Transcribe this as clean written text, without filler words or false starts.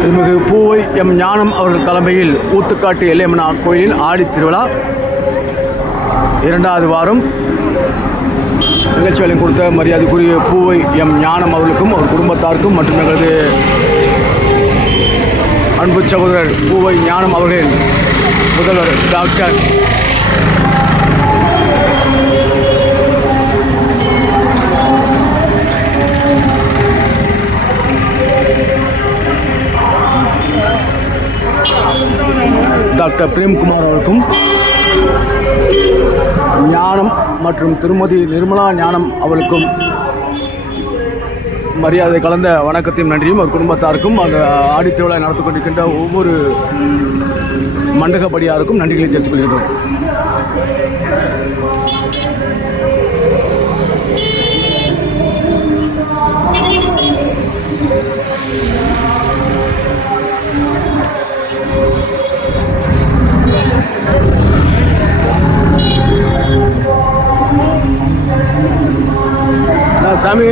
திருமிகு பூவை எம் ஞானம் அவர்கள் தலைமையில் ஊத்துக்காட்டு எல்லையம்மன் கோயிலில் ஆடி திருவிழா 2வது வாரம் நிகழ்ச்சி வேலை கொடுத்த மரியாதைக்குரிய பூவை எம் ஞானம் அவர்களுக்கும் அவர் குடும்பத்தாருக்கும் மற்றும் எங்களது அன்பு சகோதரர் பூவை ஞானம் அவர்கள் முதல்வர் டாக்டர் பிரேம்குமார் அவர்களுக்கும் ஞானம் மற்றும் திருமதி நிர்மலா ஞானம் அவர்களுக்கும் மரியாதை கலந்த வணக்கத்தையும் நன்றியும் அவர் குடும்பத்தாருக்கும் அந்த ஆடித்திருவிழா நடத்தி கொண்டிருக்கின்ற ஒவ்வொரு மண்டகப்படியாருக்கும் நன்றிகளை தெரிவித்துக் கொள்கிறோம். சாமி